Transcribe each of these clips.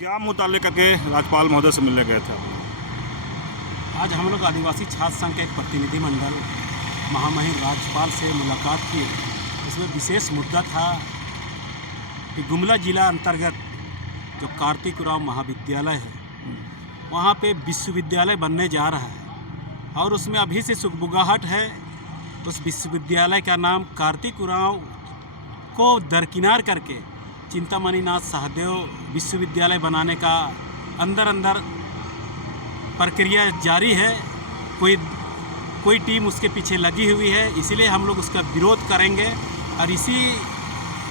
क्या मुद्दा लेकर के राज्यपाल महोदय से मिलने गए थे? आज हम लोग आदिवासी छात्र संघ का एक प्रतिनिधिमंडल महामहिम राज्यपाल से मुलाकात की। इसमें विशेष मुद्दा था कि गुमला जिला अंतर्गत जो कार्तिक उरांव महाविद्यालय है वहाँ पे विश्वविद्यालय बनने जा रहा है और उसमें अभी से सुगबुगाहट है। उस विश्वविद्यालय का नाम कार्तिक उरांव को दरकिनार करके चिंतामणि नाथ सहदेव विश्वविद्यालय बनाने का अंदर प्रक्रिया जारी है। कोई टीम उसके पीछे लगी हुई है, इसीलिए हम लोग उसका विरोध करेंगे और इसी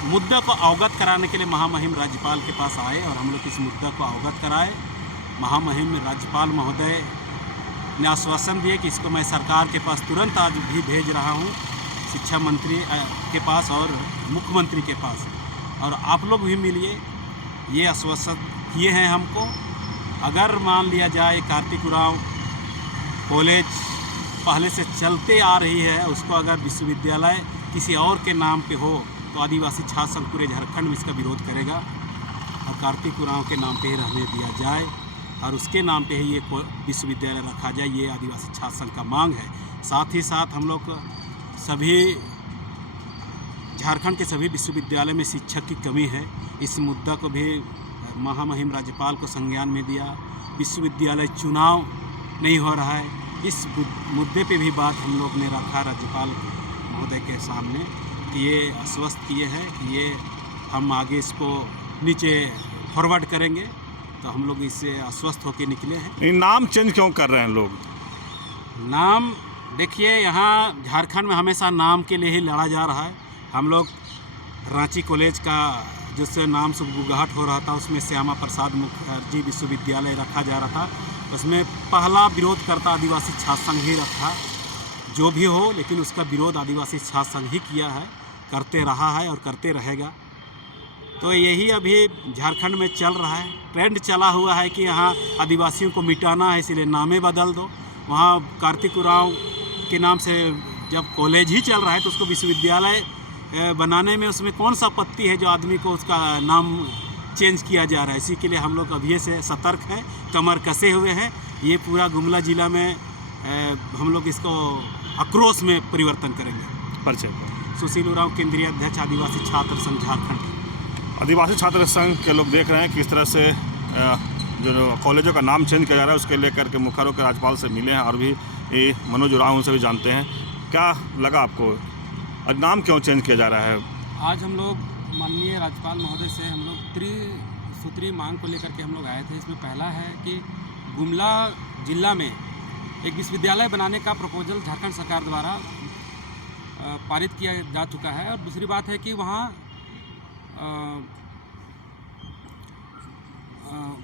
मुद्दा को अवगत कराने के लिए महामहिम राज्यपाल के पास आए और हम लोग इस मुद्दा को अवगत कराए। महामहिम राज्यपाल महोदय ने आश्वासन दिए कि इसको मैं सरकार के पास तुरंत आज भी भेज रहा हूँ, शिक्षा मंत्री के पास और मुख्यमंत्री के पास, और आप लोग भी मिलिए। ये आश्वासन किए हैं हमको। अगर मान लिया जाए कार्तिक उरांव कॉलेज पहले से चलते आ रही है, उसको अगर विश्वविद्यालय किसी और के नाम पे हो तो आदिवासी छात्र संघ पूरे झारखंड में इसका विरोध करेगा और कार्तिक उरांव के नाम पे ही रहने दिया जाए और उसके नाम पे ही ये विश्वविद्यालय रखा जाए। ये आदिवासी छात्र संघ का मांग है। साथ ही साथ हम लोग सभी झारखंड के सभी विश्वविद्यालय में शिक्षक की कमी है, इस मुद्दा को भी महामहिम राज्यपाल को संज्ञान में दिया। विश्वविद्यालय चुनाव नहीं हो रहा है, इस मुद्दे पे भी बात हम लोग ने रखा राज्यपाल महोदय के सामने कि ये आश्वस्त किए हैं कि ये हम आगे इसको नीचे फॉरवर्ड करेंगे। तो हम लोग इससे आश्वस्त होकर निकले हैं। नाम चेंज क्यों कर रहे हैं लोग? नाम देखिए, यहाँ झारखंड में हमेशा नाम के लिए ही लड़ा जा रहा है। हम लोग रांची कॉलेज का जिससे नाम सुगबुगाहट हो रहा था, उसमें श्यामा प्रसाद मुखर्जी विश्वविद्यालय रखा जा रहा था, उसमें पहला विरोध करता आदिवासी छात्र संघ ही रखा। जो भी हो, लेकिन उसका विरोध आदिवासी छात्र संघ ही किया है, करते रहा है और करते रहेगा। तो यही अभी झारखंड में चल रहा है, ट्रेंड चला हुआ है कि यहाँ आदिवासियों को मिटाना है, इसलिए नामे बदल दो। वहाँ कार्तिक उरांव के नाम से जब कॉलेज ही चल रहा है तो उसको विश्वविद्यालय बनाने में उसमें कौन सा आपत्ति है जो आदमी को उसका नाम चेंज किया जा रहा है। इसी के लिए हम लोग अभी से सतर्क हैं, कमर कसे हुए हैं। ये पूरा गुमला जिला में हम लोग इसको आक्रोश में परिवर्तन करेंगे। परिचय सुशील उरांव, केंद्रीय अध्यक्ष आदिवासी छात्र संघ झारखंड। आदिवासी छात्र संघ के लोग देख रहे हैं किस तरह से जो कॉलेजों का नाम चेंज किया जा रहा है, उसके लेकर के मुखर के राज्यपाल से मिले हैं और भी मनोज उरांव उनसे भी जानते हैं। क्या लगा आपको, और नाम क्यों चेंज किया जा रहा है? आज हम लोग माननीय राज्यपाल महोदय से हम लोग त्रिसूत्री मांग को लेकर के हम लोग आए थे। इसमें पहला है कि गुमला जिला में एक विश्वविद्यालय बनाने का प्रपोजल झारखंड सरकार द्वारा पारित किया जा चुका है, और दूसरी बात है कि वहाँ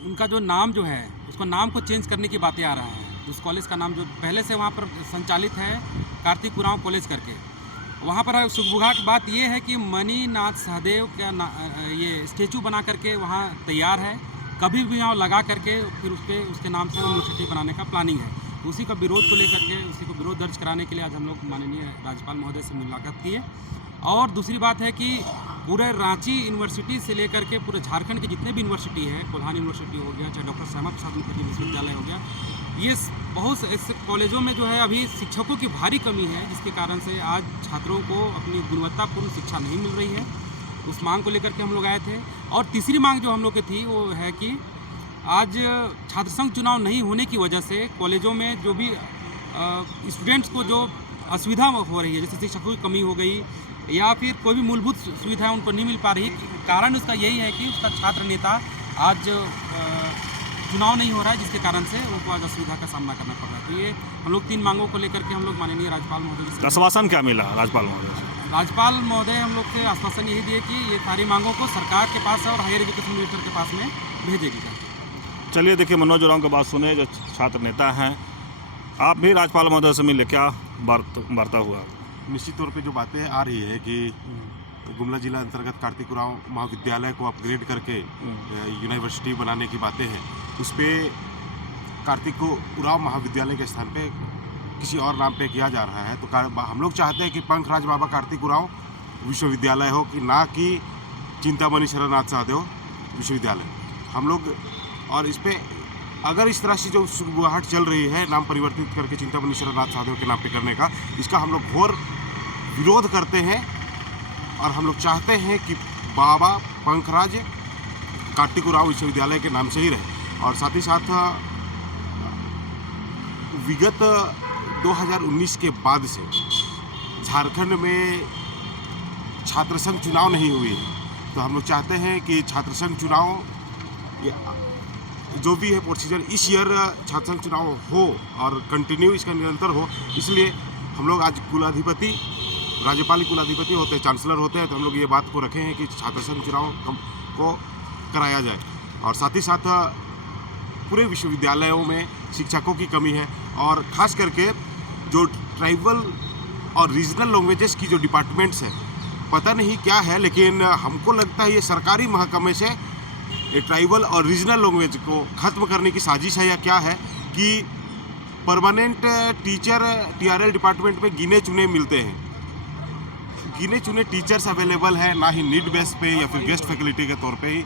उनका जो नाम जो है उसको नाम को चेंज करने की बातें आ रहा है। उस कॉलेज का नाम जो पहले से वहाँ पर संचालित है कार्तिक उरांव कॉलेज करके, वहाँ पर सुगबुगाहट बात ये है कि मणिनाथ सहदेव का ये स्टेचू बना करके वहाँ तैयार है, कभी भी वहाँ लगा करके फिर उसके नाम से यूनिवर्सिटी बनाने का प्लानिंग है। उसी का विरोध को लेकर के, उसी को विरोध दर्ज कराने के लिए आज हम लोग माननीय राज्यपाल महोदय से मुलाकात किए। और दूसरी बात है कि पूरे रांची यूनिवर्सिटी से लेकर के पूरे झारखंड के जितने भी यूनिवर्सिटी है, कोल्हान यूनिवर्सिटी हो गया, चाहे डॉक्टर श्यामा प्रसाद मुखर्जी विश्वविद्यालय हो गया, ये बहुत ऐसे कॉलेजों में जो है अभी शिक्षकों की भारी कमी है, जिसके कारण से आज छात्रों को अपनी गुणवत्तापूर्ण शिक्षा नहीं मिल रही है। उस मांग को लेकर के हम लोग आए थे। और तीसरी मांग जो हम लोग की थी वो है कि आज छात्र संघ चुनाव नहीं होने की वजह से कॉलेजों में जो भी स्टूडेंट्स को जो असुविधा हो रही है, जैसे शिक्षकों की कमी हो गई या फिर कोई भी मूलभूत सुविधाएं उनको नहीं मिल पा रही, कारण उसका यही है कि उसका छात्र नेता आज चुनाव नहीं हो रहा है, जिसके कारण से उनको आज असुविधा का सामना करना पड़ रहा है। तो ये हम लोग 3 मांगों को लेकर के हम लोग माननीय राज्यपाल महोदय से आश्वासन क्या मिला राज्यपाल महोदय से? राज्यपाल महोदय हम लोग से आश्वासन यही दिए कि ये सारी मांगों को सरकार के पास और हायर एजुकेशन मिनिस्टर के पास में भेजेगी। चलिए देखिए, मनोज उरांव की बात सुने, जो छात्र नेता हैं। आप भी राज्यपाल महोदय से मिले, क्या वार्ता हुआ? निश्चित तौर पे जो बातें आ रही है कि गुमला जिला अंतर्गत कार्तिक उरांव महाविद्यालय को अपग्रेड करके यूनिवर्सिटी बनाने की बातें हैं, उस पर कार्तिक उरांव महाविद्यालय के स्थान पे किसी और नाम पे किया जा रहा है। तो हम लोग चाहते हैं कि पंखराज बाबा कार्तिक उरांव विश्वविद्यालय हो, कि ना कि चिंतामणि शरण नाथ सहदेव विश्वविद्यालय। हम लोग और इस पे अगर इस तरह से जो सुगबुगाहट चल रही है नाम परिवर्तित करके चिंतामणि शरणनाथ साधु के नाम पे करने का, इसका हम लोग घोर विरोध करते हैं और हम लोग चाहते हैं कि बाबा पंखराज कार्तिक उरांव विश्वविद्यालय के नाम से ही रहे। और साथ ही साथ विगत 2019 के बाद से झारखंड में छात्र संघ चुनाव नहीं हुई है, तो हम लोग चाहते हैं कि छात्र संघ चुनाव जो भी है प्रोसीजर इस ईयर छात्र संघ चुनाव हो और कंटिन्यू इसका निरंतर हो। इसलिए हम लोग आज कुलाधिपति, राज्यपाल कुलाधिपति होते हैं, चांसलर होते हैं, तो हम लोग ये बात को रखे हैं कि छात्र संघ चुनाव को कराया जाए। और साथ ही साथ पूरे विश्वविद्यालयों में शिक्षकों की कमी है और ख़ास करके जो ट्राइबल और रीजनल लैंग्वेजेस की जो डिपार्टमेंट्स है, पता नहीं क्या है, लेकिन हमको लगता है ये सरकारी महकमे से ट्राइबल और रीजनल लैंग्वेज को ख़त्म करने की साजिश है या क्या है कि परमानेंट टीचर TRL डिपार्टमेंट में गिने चुने मिलते हैं, गिने चुने टीचर्स अवेलेबल है, ना ही नीड बेस पे या फिर गेस्ट फैकल्टी के तौर पे ही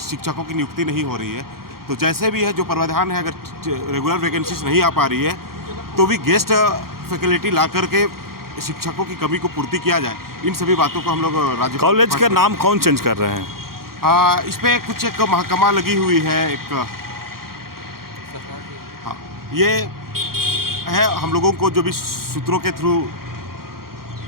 शिक्षकों की नियुक्ति नहीं हो रही है। तो जैसे भी है जो प्रावधान है, अगर रेगुलर वैकेंसीज नहीं आ पा रही है तो भी गेस्ट फैकल्टी ला करके शिक्षकों की कमी को पूर्ति किया जाए। इन सभी बातों को हम लोग राज्य कॉलेज का नाम कौन चेंज कर रहे हैं? इस पर कुछ एक महकमा लगी हुई है, एक हाँ, ये है हम लोगों को जो भी सूत्रों के थ्रू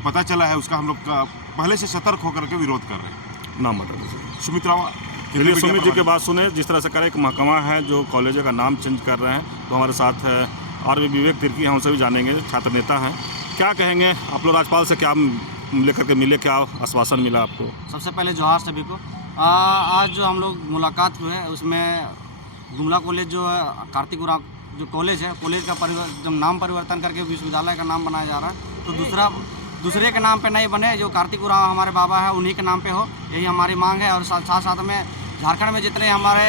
पता चला है उसका हम लोग पहले से सतर्क होकर के विरोध कर रहे हैं। नाम बता दीजिए। सुमित राव। चलिए सुमित जी की बात सुने। जिस तरह से करें एक महकमा है जो कॉलेज का नाम चेंज कर रहे हैं, तो हमारे साथ है और भी विवेक तिर्की हैं, उनसे भी जानेंगे, छात्र नेता हैं। क्या कहेंगे आप लोग, राज्यपाल से क्या लेकर के मिले, क्या आश्वासन मिला आपको? सबसे पहले जोहार सभी को। आज जो हम लोग मुलाकात हुए उसमें गुमला कॉलेज जो है, कार्तिक उरांव जो कॉलेज है, कॉलेज का जब नाम परिवर्तन करके विश्वविद्यालय का नाम बनाया जा रहा है, तो दूसरे के नाम पे नहीं बने, जो कार्तिक उरांव हमारे बाबा है उन्हीं के नाम पे हो, यही हमारी मांग है। और साथ साथ में झारखंड में जितने हमारे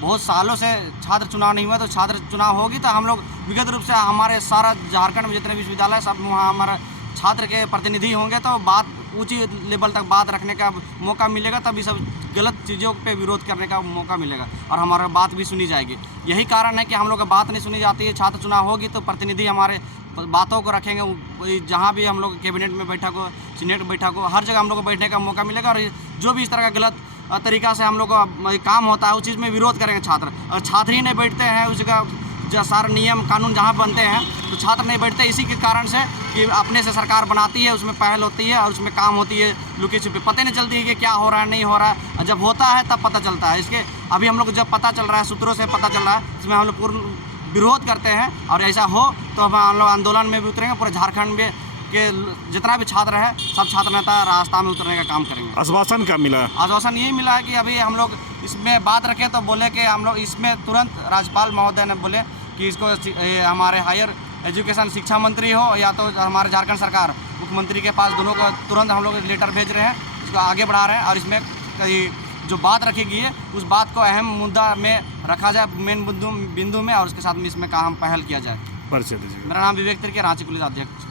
बहुत सालों से छात्र चुनाव नहीं हुआ, तो छात्र चुनाव होगी तो हम लोग विगत रूप से हमारे सारा झारखंड में जितने विश्वविद्यालय सब वहाँ हमारा छात्र के प्रतिनिधि होंगे, तो बात ऊंची लेवल तक बात रखने का मौका मिलेगा, तभी सब गलत चीज़ों पे विरोध करने का मौका मिलेगा और हमारा बात भी सुनी जाएगी। यही कारण है कि हम लोग का बात नहीं सुनी जाती है। छात्र चुनाव होगी तो प्रतिनिधि हमारे बातों को रखेंगे, जहाँ भी हम लोग कैबिनेट में बैठक हो, सीनेट बैठक हो, हर जगह हम लोग को बैठने का मौका मिलेगा। और जो भी इस तरह का गलत तरीका से हम लोग का काम होता है उस चीज़ में विरोध करेंगे छात्र। और छात्र ही नहीं बैठते हैं, उसका जो सारा नियम कानून जहाँ बनते हैं तो छात्र नहीं बैठते, इसी के कारण से कि अपने से सरकार बनाती है, उसमें पहल होती है और उसमें काम होती है, लुकी छुपी पता नहीं चलती है कि क्या हो रहा है नहीं हो रहा है, और जब होता है तब पता चलता है। इसके अभी हम लोग जब पता चल रहा है, सूत्रों से पता चल रहा है, इसमें हम लोग पूर्ण विरोध करते हैं। और ऐसा हो तो हम लोग आंदोलन में भी उतरेंगे, पूरे झारखंड में के जितना भी छात्र है सब छात्र नेता रास्ता में उतरने का काम करेंगे। आश्वासन क्या मिला? आश्वासन यही मिला है कि अभी हम लोग इसमें बात रखें तो बोले कि हम लोग इसमें तुरंत राज्यपाल महोदय ने बोले कि इसको हमारे हायर एजुकेशन शिक्षा मंत्री हो या तो हमारे झारखंड सरकार मुख्यमंत्री के पास, दोनों को तुरंत हम लोग लेटर भेज रहे हैं, इसको आगे बढ़ा रहे हैं। और इसमें जो बात रखी गई है उस बात को अहम मुद्दा में रखा जाए, मेन बिंदु में, और उसके साथ में इसमें काम पहल किया जाए। परिचय दीजिए। मेरा नाम विवेक तिर्की, रांची कॉलेज अध्यक्ष।